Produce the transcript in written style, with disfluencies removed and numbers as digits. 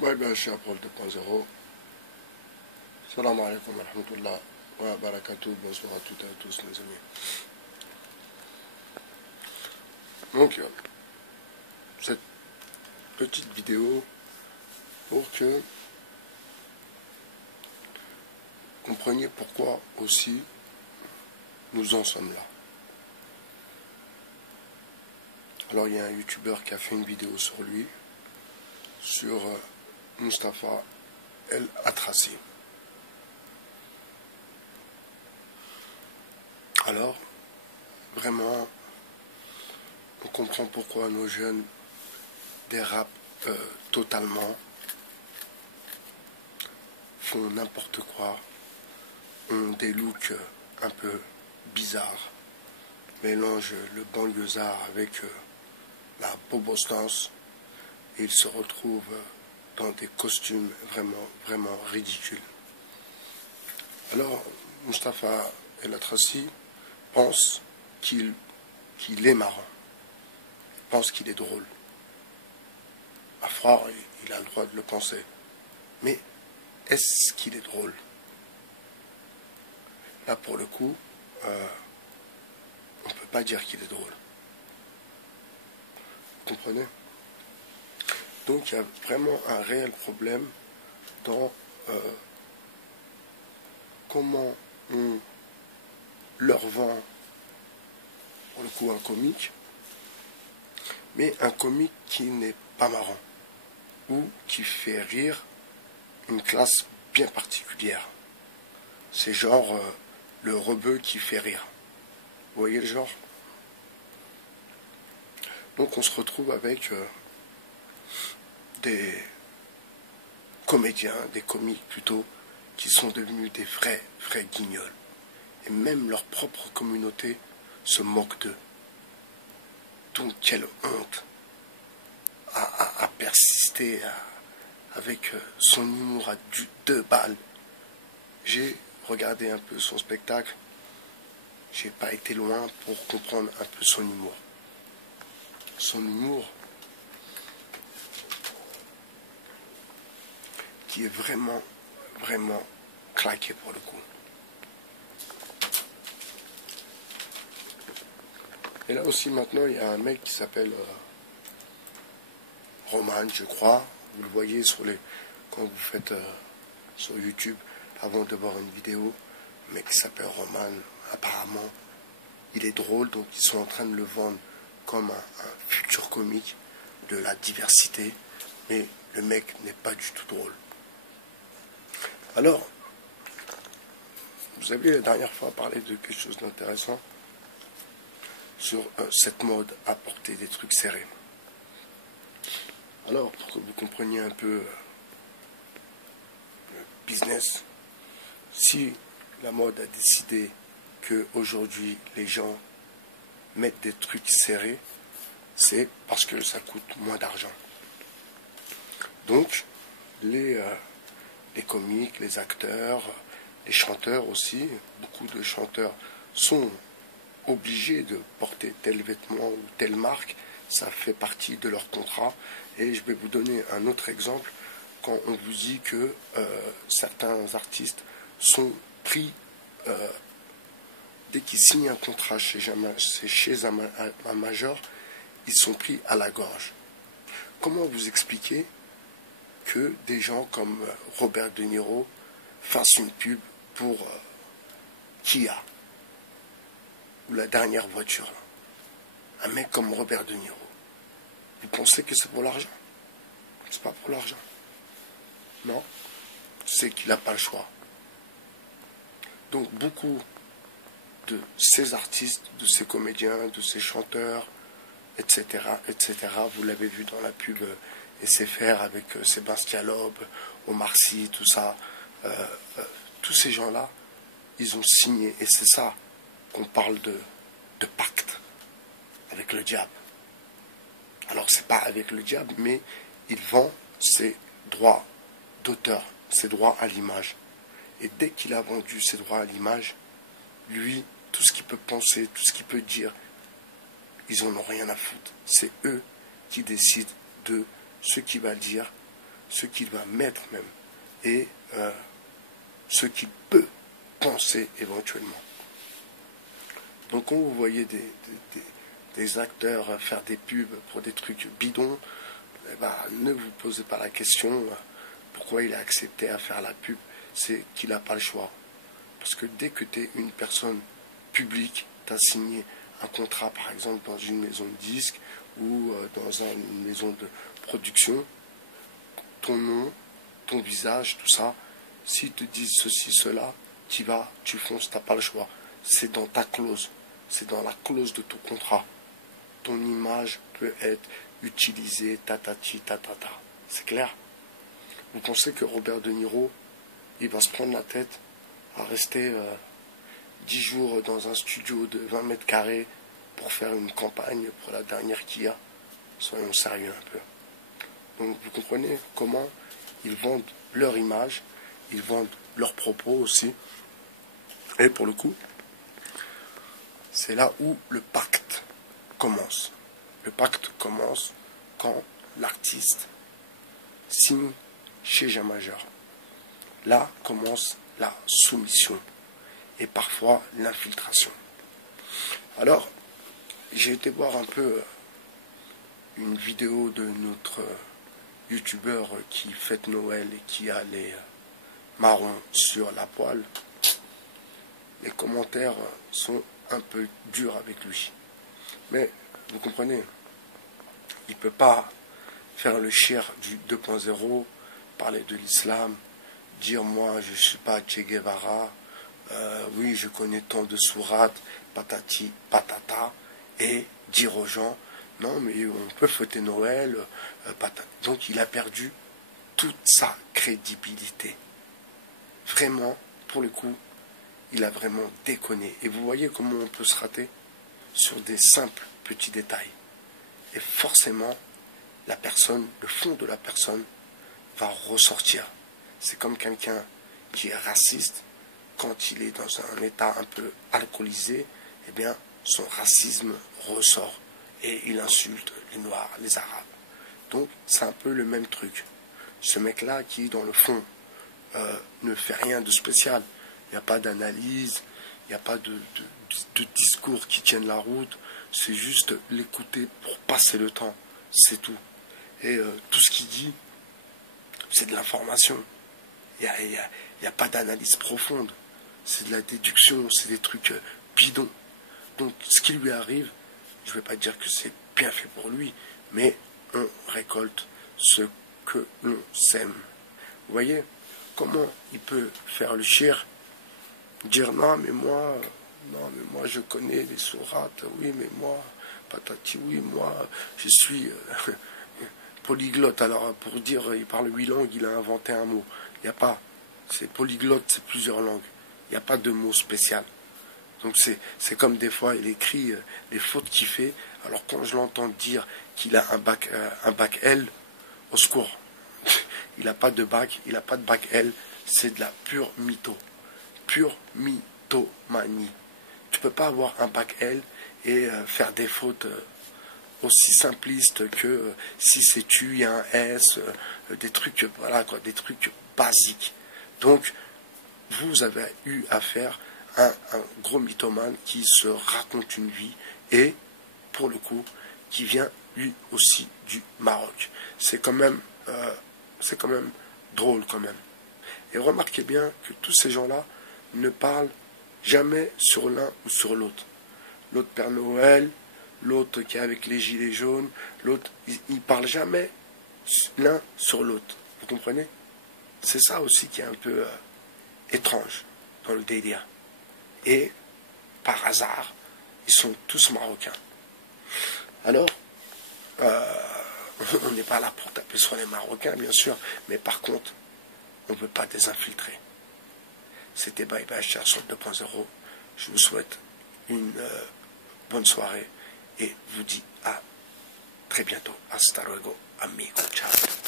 Ouais, ben, je suis à Paul 2.0. Salam alaikum wa rahmatullah wa barakatuh. Bonsoir à toutes et à tous, mes amis. Donc, cette petite vidéo pour que vous compreniez pourquoi aussi nous en sommes là. Alors, il y a un youtubeur qui a fait une vidéo sur lui, sur Mustapha El Atrassi. Alors, vraiment, on comprend pourquoi nos jeunes dérapent totalement, font n'importe quoi, ont des looks un peu bizarres, mélangent le banlieusard avec la bobostance, et ils se retrouvent dans des costumes vraiment ridicules. Alors, Mustapha El Atrassi pense qu'il est marrant, pense qu'il est drôle. Ma foi, il a le droit de le penser. Mais est-ce qu'il est drôle? Là, pour le coup, on ne peut pas dire qu'il est drôle. Vous comprenez? Donc, il y a vraiment un réel problème dans comment on leur vend, pour le coup, un comique, mais un comique qui n'est pas marrant, ou qui fait rire une classe bien particulière. C'est genre le rebeu qui fait rire. Vous voyez le genre? Donc on se retrouve avec des comédiens, des comiques plutôt, qui sont devenus des vrais guignols. Et même leur propre communauté se moque d'eux. Donc quelle honte à persister avec son humour à 2 balles. J'ai regardé un peu son spectacle, j'ai pas été loin pour comprendre un peu son humour. Son humour qui est vraiment claqué pour le coup. Et là aussi maintenant il y a un mec qui s'appelle Roman, je crois. Vous le voyez quand vous faites sur YouTube avant de voir une vidéo. Un mec qui s'appelle Roman, apparemment il est drôle, donc ils sont en train de le vendre comme un futur comique de la diversité, mais le mec n'est pas du tout drôle. Alors, vous avez la dernière fois parlé de quelque chose d'intéressant sur cette mode à porter des trucs serrés. Alors, pour que vous compreniez un peu le business, si la mode a décidé qu'aujourd'hui les gens mettent des trucs serrés, c'est parce que ça coûte moins d'argent. Donc, les comiques, les acteurs, les chanteurs aussi, beaucoup de chanteurs sont obligés de porter tel vêtement ou telle marque, ça fait partie de leur contrat. Et je vais vous donner un autre exemple, quand on vous dit que certains artistes sont pris, dès qu'ils signent un contrat chez un major, ils sont pris à la gorge. Comment vous expliquer que des gens comme Robert De Niro fassent une pub pour Kia, ou la dernière voiture là? Un mec comme Robert De Niro, vous pensez que c'est pour l'argent? C'est pas pour l'argent. Non, c'est qu'il n'a pas le choix. Donc beaucoup de ces artistes, de ces comédiens, de ces chanteurs, etc., vous l'avez vu dans la pub SFR avec Sébastien Loeb, Omar Sy, tout ça, tous ces gens-là, ils ont signé, et c'est ça qu'on parle de pacte avec le diable. Alors c'est pas avec le diable, mais il vend ses droits d'auteur, ses droits à l'image. Et dès qu'il a vendu ses droits à l'image, lui, tout ce qu'il peut penser, tout ce qu'il peut dire, ils en ont rien à foutre. C'est eux qui décident de ce qu'il va dire, ce qu'il va mettre même, et ce qu'il peut penser éventuellement. Donc quand vous voyez des acteurs faire des pubs pour des trucs bidons, eh ben, ne vous posez pas la question pourquoi il a accepté à faire la pub. C'est qu'il n'a pas le choix. Parce que dès que tu es une personne publique, tu as signé un contrat par exemple dans une maison de disques ou dans une maison de production, ton nom, ton visage, tout ça, s'ils te disent ceci, cela, tu vas, tu fonces, tu n'as pas le choix. C'est dans ta clause, c'est dans la clause de ton contrat. Ton image peut être utilisée, tatati, tatata. C'est clair? Vous pensez que Robert De Niro, il va se prendre la tête à rester 10 jours dans un studio de 20 mètres carrés pour faire une campagne pour la dernière Kia? Soyons sérieux un peu. Donc vous comprenez comment ils vendent leur image, ils vendent leurs propos aussi. Et pour le coup, c'est là où le pacte commence. Le pacte commence quand l'artiste signe chez J Major. Là commence la soumission et parfois l'infiltration. Alors, j'ai été voir un peu une vidéo de notre youtubeur qui fête Noël et qui a les marrons sur la poêle. Les commentaires sont un peu durs avec lui. Mais, vous comprenez, il ne peut pas faire le shir du 2.0, parler de l'islam, dire moi je ne suis pas Che Guevara, oui je connais tant de sourates, patati, patata, et dire aux gens, non mais on peut fêter Noël, patata. Donc il a perdu toute sa crédibilité. Vraiment, pour le coup, il a vraiment déconné. Et vous voyez comment on peut se rater sur des simples petits détails. Et forcément, la personne, le fond de la personne va ressortir. C'est comme quelqu'un qui est raciste, quand il est dans un état un peu alcoolisé, eh bien, son racisme ressort et il insulte les Noirs, les Arabes. Donc, c'est un peu le même truc. Ce mec-là qui, dans le fond, ne fait rien de spécial. Il n'y a pas d'analyse, il n'y a pas de discours qui tiennent la route. C'est juste l'écouter pour passer le temps. C'est tout. Et tout ce qu'il dit, c'est de l'information. Il n'y a pas d'analyse profonde. C'est de la déduction, c'est des trucs bidons. Donc, ce qui lui arrive, je ne vais pas dire que c'est bien fait pour lui, mais on récolte ce que l'on sème. Vous voyez comment il peut faire le shir, dire non mais moi je connais les sourates, oui mais moi, patati, oui moi je suis polyglotte. Alors pour dire il parle 8 langues, il a inventé un mot. Il n'y a pas, c'est polyglotte, c'est plusieurs langues. Il n'y a pas de mot spécial. Donc c'est comme des fois il écrit les fautes qu'il fait. Alors quand je l'entends dire qu'il a un bac L, au secours. Il n'a pas de bac, il n'a pas de bac L. C'est de la pure mytho. Pure mythomanie. Tu ne peux pas avoir un bac L et faire des fautes aussi simplistes que si c'est tu, il y a un S, des trucs, voilà quoi, des trucs basiques. Donc, vous avez eu affaire à un gros mythomane qui se raconte une vie et, pour le coup, qui vient lui aussi du Maroc. C'est quand même drôle quand même. Et remarquez bien que tous ces gens-là ne parlent jamais sur l'un ou sur l'autre. L'autre Père Noël, l'autre qui est avec les gilets jaunes, l'autre, ils ne parlent jamais l'un sur l'autre. Vous comprenez? C'est ça aussi qui est un peu étrange dans le délire. Et, par hasard, ils sont tous marocains. Alors, on n'est pas là pour taper sur les Marocains, bien sûr, mais par contre, on ne peut pas désinfiltrer. C'était Bye Bye Cher sur 2.0. Je vous souhaite une bonne soirée et vous dis à très bientôt. Hasta luego, amigo. Ciao.